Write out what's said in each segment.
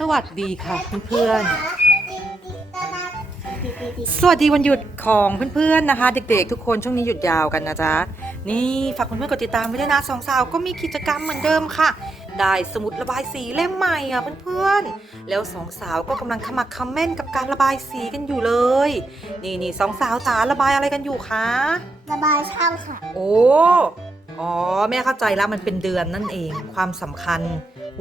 สวัสดีค่ะเพื่อนๆ สวัสดีวันหยุดของเพื่อนๆนะคะ เด็กๆ ทุกคนช่วงนี้หยุดยาวกันนะจ๊ะ นี่ฝากเพื่อนๆกดติดตามไว้ด้วยนะสองสาวก็มีกิจกรรมเหมือนเดิมค่ะ ได้สมุดระบายสีเล่มใหม่อะเพื่อนๆ แล้วสองสาวก็กำลังขมักเขม้นกับการระบายสีกันอยู่เลย นี่นี่สองสาวจ๋าระบายอะไรกันอยู่คะ ระบายช่างค่ะ โอ้ อ๋อ แม่เข้าใจแล้วมันเป็นเดือนนั่นเองความสำคัญ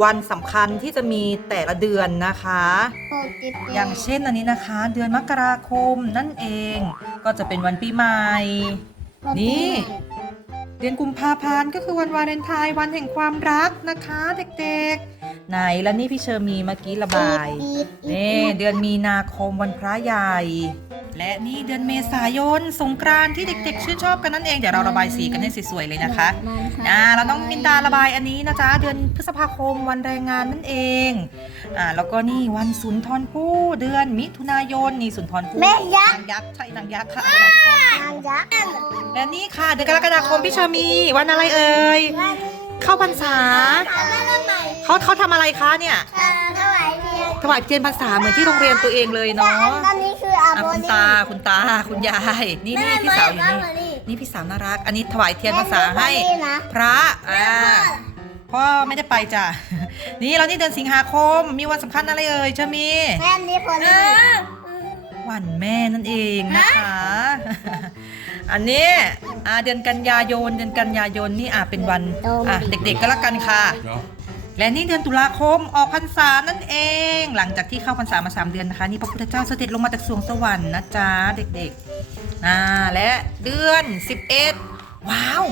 วันสำคัญที่จะมีแต่ละเดือนนะคะโปรติเปอย่างเช่นอันนี้นะคะ เดือนมกราคมนั่นเอง ก็จะเป็นวันปีใหม่ นี่ เดือนกุมภาพันธ์ก็คือวันวาเลนไทน์วันแห่งความรักนะคะเด็กๆ ไหนแล้วนี่พี่เชอร์มีเมื่อกี้ระบายนี่เดือนมีนาคมวันพระใหญ่ และนี่เดือนเมษายนสงกรานต์ที่เด็กๆ ชื่นชอบกันนั่นเอง เดี๋ยวเราระบายสีกันให้สวยๆเลยนะคะอ่าเราต้องมินดาระบายอันนี้นะจ๊ะเดือนพฤษภาคมวันแรงงานนั่นเองอ่าแล้วก็นี่วันสุนทรภู่เดือนมิถุนายนนี่สุนทรภู่แม่ยักษ์ นางยักษ์ใช่นางยักษ์ค่ะนางยักษ์และนี่ค่ะเดือนกรกฎาคมพี่ชามีวันอะไรเอ่ยวันเข้าพรรษาทำอะไรใหม่เขาเขาทำอะไรคะเนี่ยอ่าถวายเทียนถ วายเทียนพรรษาเหมือนที่โรงเรียนตัวเองเลยเนาะตอนนี้คืออาอะโบคุณดี้ตาคุณตาคุณยาย นี่นี่พี่สาวอยู่นี่นี่พี่สาวน่ารัก อันนี้ถวายเทียนพรรษาให้นะพระอ่าพ่อไม่ได้ไปจ้ะ นี่เรานี่เดือนสิงหาคม มีวันสำคัญอะไรเอ่ยเชามี แม่นี่พอดีวันแม่นั่นเองนะคะ อันนี้อ่าเดือนกันยายน เดือนกันยายนนี่อ่าเป็นวันอะเด็กๆก็แล้วกันค่ะ และนี่เดือนตุลาคมออกพรรษานั่นเอง หลังจากที่เข้าพรรษามาสามเดือนนะคะ นี่พระพุทธเจ้าเสด็จลงมาจากสวงสวรรค์นะจ๊ะเด็กๆอ่าและเดือน 11 ว้าว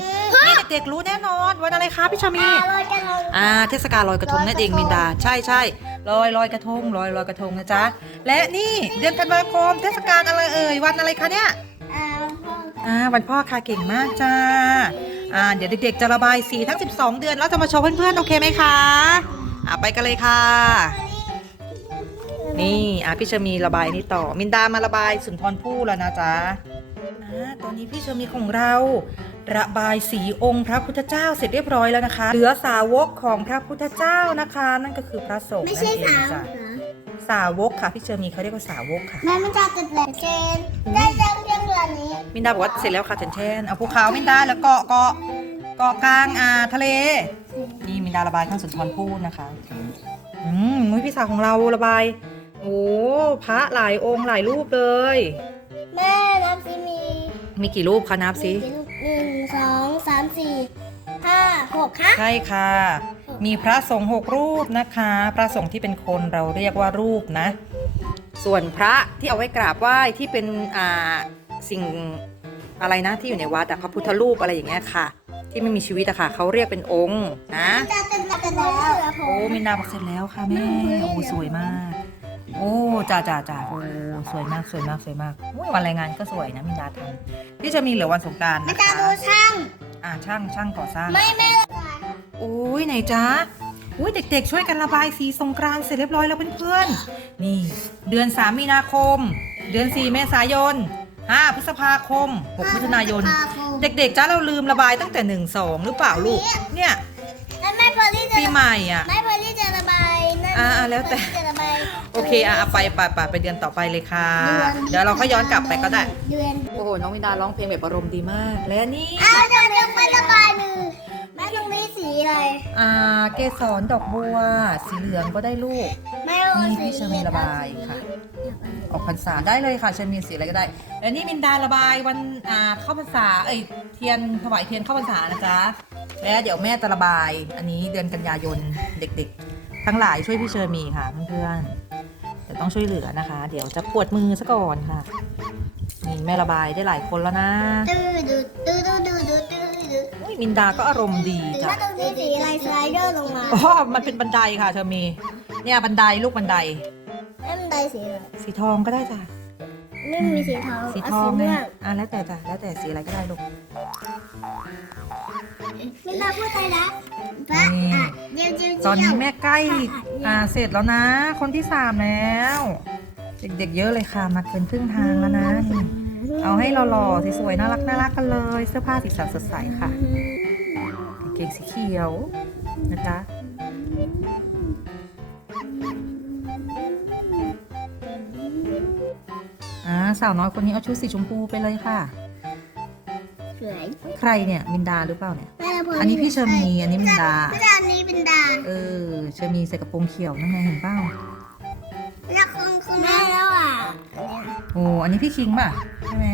นี่เด็กๆรู้แน่นอนวันอะไรคะพี่ชามีลอยกระทงอ่าเทศกาลลอยกระทงนั่นเองมินดา ใช่ใช่ลอยลอยกระทงลอยลอยกระทงนะจ๊ะและนี่เดือนธันวาคม เทศกาลอะไรเอ่ยวันอะไรคะเนี่ยอ่าอ่าวันพ่อค่ะเก่งมากจ้า อ่าเดี๋ยวเด็กๆ จะระบายสีทั้ง 12 เดือนแล้วจะมาโชว์เพื่อนๆ โอเคไหมคะอ่าไปกันเลยค่ะ นี่อะพี่เชอมีระบายนี่ต่อ มินดามาระบายสุนทรภู่แล้วนะจ๊ะอ่าตอนนี้พี่เชอมีของเรา ระบายสีองค์พระพุทธเจ้าเสร็จเรียบร้อยแล้วนะคะ เหลือสาวกของพระพุทธเจ้านะคะ นั่นก็คือพระสงฆ์ไม่นั่ใช่นเองสาวจ้ะเหรอสาวกค่ะพี่เชอมีเขาเรียกว่าสาวกค่ะ แม่ไม่จะติดแหลกเชน มินดาบอกว่าเสร็จแล้วค่ะเช่นเช่นเอาภูเขามินดาแล้วเกาะเกาะเกาะกลางอ่าทะเล นี่มินดาระบายข้างสุนทรภู่นะคะ อืมอุ๊ยพี่สาวของเราระบาย โอ้พระหลายองค์หลายรูปเลย แม่นับซิมีมีกี่รูปคะนับสิหนึ่งสองสามสี่ห้าหกค่ะ ใช่ค่ะ มีพระสงฆ์หกรูปนะคะ พระสงฆ์ที่เป็นคนเราเรียกว่ารูปนะ ส่วนพระที่เอาไว้กราบไหว้ที่เป็นอ่า สิ่งอะไรนะที่อยู่ในวัดอะพระพุทธรูปอะไรอย่างเงี้ยค่ะ ที่ไม่มีชีวิตอะค่ะเขาเรียกเป็นองค์นะจะติดแหลกกันแล้วโอ้มินดาบอกเสร็จแล้วค่ะแม่โอ้สวยมาก โอ้จ่าจ่าจ่าโอ้สวยมากสวยมากสวยมากอุ๊ยวันแรงงานก็สวยนะมินดาทำที่จะมีเหลือวันสงกรารไม่นะจะคะดูช่างอ่าช่างช่างก่อสร้างไม่แม่โอ้ยไหนจ๊ะอุ้ยเด็ก ๆ ช่วยกันระบายสีสงกรานต์เสร็จเรียบร้อยแล้วเพื่อนๆนี่ เดือน 3 มีนาคม เดือน 4 เมษายน 5 พฤษภาคม 6 มิถุนายน เด็กๆจ้าเราลืมระบายตั้งแต่ 1 2 หรือเปล่าลูก เนี่ยแล้วแม่พอลี่จะปีใหม่อะ แม่พอลี่จะระบายนั่นอ่าแล้วแต่จะระบายโอเคอะเอาไปไปไปไปเดือนต่อไปเลยค่ะ เดือนเดี๋ยวเราก็ย้อนกลับไปก็ได้ เดือนโอ้โห น้องวินดาร้องเพลงแบบอารมณ์ดีมาก และนี่อ้าวจะยังไม่ระบายมือแม่ตรงนี้สีอะไรอ่าเกสรดอกบัว สีเหลืองก็ได้ลูก แม่เอานี่สีพี่เชอมีระบายค่ะ ออกพรรษาได้เลยค่ะเชนมีสีอะไรก็ได้และนี่มินดาระบายวันอ่าเข้าพรรษาเอ้ยเทียนถวายเทียนเข้าพรรษานะจ๊ะและเดี๋ยวแม่จะระบาย อันนี้เดือนกันยายนเด็กๆ ทั้งหลายช่วยพี่เชอร์มีค่ะเพื่อนๆแต่ต้องช่วยเหลือนะคะ เดี๋ยวจะปวดมือซะก่อนค่ะนี่แม่ระบายได้หลายคนแล้วนะตื้อดูตื้อดูดูดูตื้อดูอุ๊ยมินดาก็อารมณ์ดีจ้ะแม่ตรงนี้สีอะไรสไลเดอร์ลงมา อ๋อ มันเป็นบันไดค่ะเชอร์มี เนี่ยบันไดลูกบันได ได้สีอะไรสีทองก็ได้จ้ะไม่มีสีเทาสีเอาทองสีไงม่วงอะแล้วแต่จ้ะแล้วแต่สีอะไรก็ได้ลูก ไม่มาพูดอะไรนะป้านี่ อะเจียวเจียวเจียวตอนนี้แม่ใกล้ค่ะอ่าเสร็จแล้วนะ คนที่สามแล้ว เด็กๆเยอะเลยค่ะมาเกินครึ่งทางแล้วนะนี่เอาให้หล่อๆสวยๆน่ารักน่ารักกันเลย เสื้อผ้าสีสันสดใสค่ะกางเกงสีเขียวนะจ๊ะ สาวน้อยคนนี้เอาชุดสีชมพูไปเลยค่ะ สวยใครเนี่ยมินดาหรือเปล่าเนี่ยแม่ละพรอันนี้พี่เชอร์มีอันนี้มินดาไม่ใช่อันนี้เป็นดา เออเชอร์มีใส่กระโปรงเขียวนั่นไงเห็นเปล่าแล้วคุณคุณแม่แล้วอะโอ้อันนี้พี่คิงป่ะใช่ไหม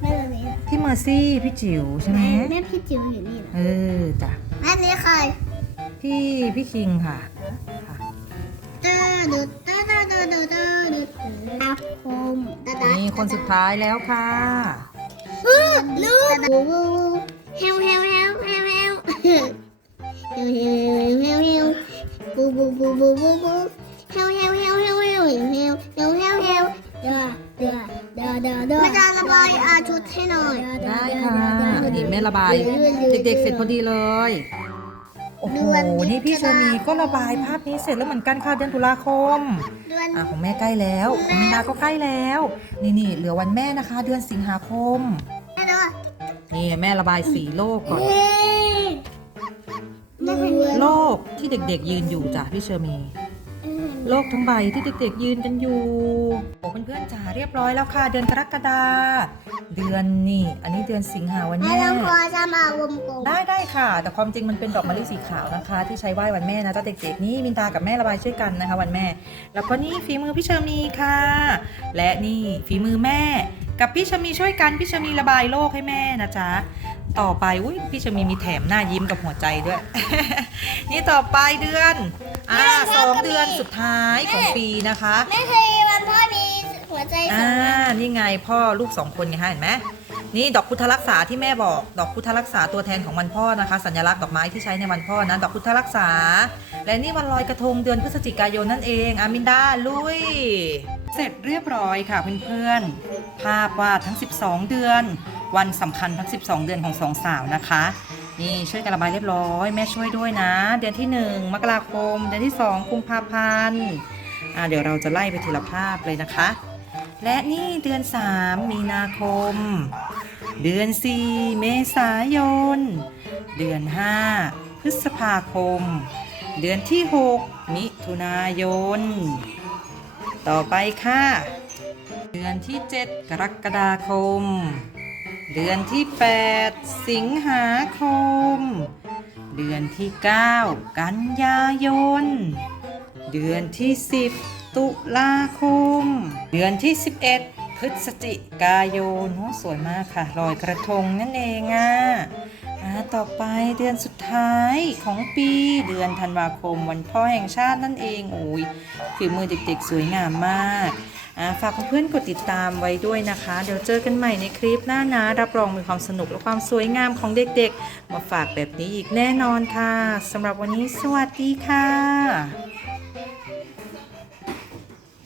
แม่ตัวนี้พี่เมอร์ซี่พี่จิ๋วใช่ไหมแม่พี่จิ๋วอยู่นี่นะเออจ้ะแม่นี้ใครพี่พี่คิงค่ะ ค่ะตืดดตืดดดดดอาคมตาตานี่คนสุดท้ายแล้วค่ะลูกบูบูเฮวเฮวเฮวเฮวเฮวเฮวเฮวเฮวเฮวบูบูบูบูบูบูเฮวเฮวเฮวเฮวเฮวเฮวเฮวเฮวเฮวเด้อเด้อเด้อเด้อเด้อแม่จะระบายอาชุดให้หน่อยได้ค่ะนี่แม่ระบาย เด็กๆเสร็จพอดีเลย โอ้โห นี่พี่เชอร์มีก็ระบายภาพนี้เสร็จแล้วเหมือนกันค่ะเดือนตุลาคมเดือนอะของแม่ใกล้แล้วของมินดาก็ใกล้แล้ว นี่นี่เหลือวันแม่นะคะ เดือนสิงหาคมแม่เด้อนี่แม่ระบายสีโลกก่อนเดือน โลกที่เด็กๆยืนอยู่จ้ะพี่เชอร์มี โลกทั้งใบที่เด็กๆยืนกันอยู่โอ้เพื่อนๆจ๋าเรียบร้อยแล้วค่ะ เดือนกรกฎาเดือนนี่ อันนี้เดือนสิงหาวันแม่แม่ต้องพอจะมาวงกลมได้ได้ค่ะ แต่ความจริงมันเป็นดอกมะลิสีขาวนะคะ ที่ใช้ไหว้วันแม่นะจ๊ะเด็กๆนี่มินตากับแม่ระบายช่วยกันนะคะ วันแม่ แล้วก็นี่ฝีมือพี่เชอร์มีค่ะ และนี่ฝีมือแม่ กับพี่เชอร์มีช่วยกันพี่เชอร์มีระบายโลกให้แม่นะจ๊ะ ต่อไปอุ้ยพี่เชอร์มีมีแถมหน้ายิ้มกับหัวใจด้วย นี่ต่อไปเดือนอ่าสองเดือนสุดท้ายของปีนะคะแม่เคยวันพ่อมีหัวใจสอ่าองอันนี่ไงพ่อลูกสองคนไงฮะเห็นไหมนี่ดอกพุทธรักษาที่แม่บอก ดอกพุทธรักษาตัวแทนของวันพ่อนะคะ สัญลักษณ์ดอกไม้ที่ใช้ในวันพ่อนะดอกพุทธรักษา และนี่วันลอยกระทงเดือนพฤศจิกายนนั่นเองอามินดาลุย เสร็จเรียบร้อยค่ะเพื่อนๆภาพวาดทั้ง 12 เดือน วันสำคัญทั้ง 12 เดือนของสองสาวนะคะ นี่ช่วยกันระบายเรียบร้อย แม่ช่วยด้วยนะ เดือนที่ 1 มกราคม เดือนที่ 2 กุมภาพันธ์อ่าเดี๋ยวเราจะไล่ไปทีละภาพเลยนะคะ และนี่เดือน 3 มีนาคม เดือน 4 เมษายน เดือน 5 พฤษภาคม เดือนที่ 6 มิถุนายน ต่อไปค่ะ เดือนที่ 7 กรกฎาคม เดือนที่ 8 สิงหาคม เดือนที่ 9 กันยายน เดือนที่ 10 ตุลาคม เดือนที่ 11 พฤศจิกายนโอ้สวยมากค่ะลอยกระทงนั่นเองอะอ่า ต่อไปเดือนสุดท้ายของปีเดือนธันวาคมวันพ่อแห่งชาตินั่นเองโอ้ยฝีมือเด็กๆ สวยงามมากฝากเพื่อนๆกดติดตามไว้ด้วยนะคะ เดี๋ยวเจอกันใหม่ในคลิปหน้านะ รับรองมีความสนุกและความสวยงามของเด็กๆ มาฝากแบบนี้อีกแน่นอนค่ะสำหรับวันนี้สวัสดีค่ะ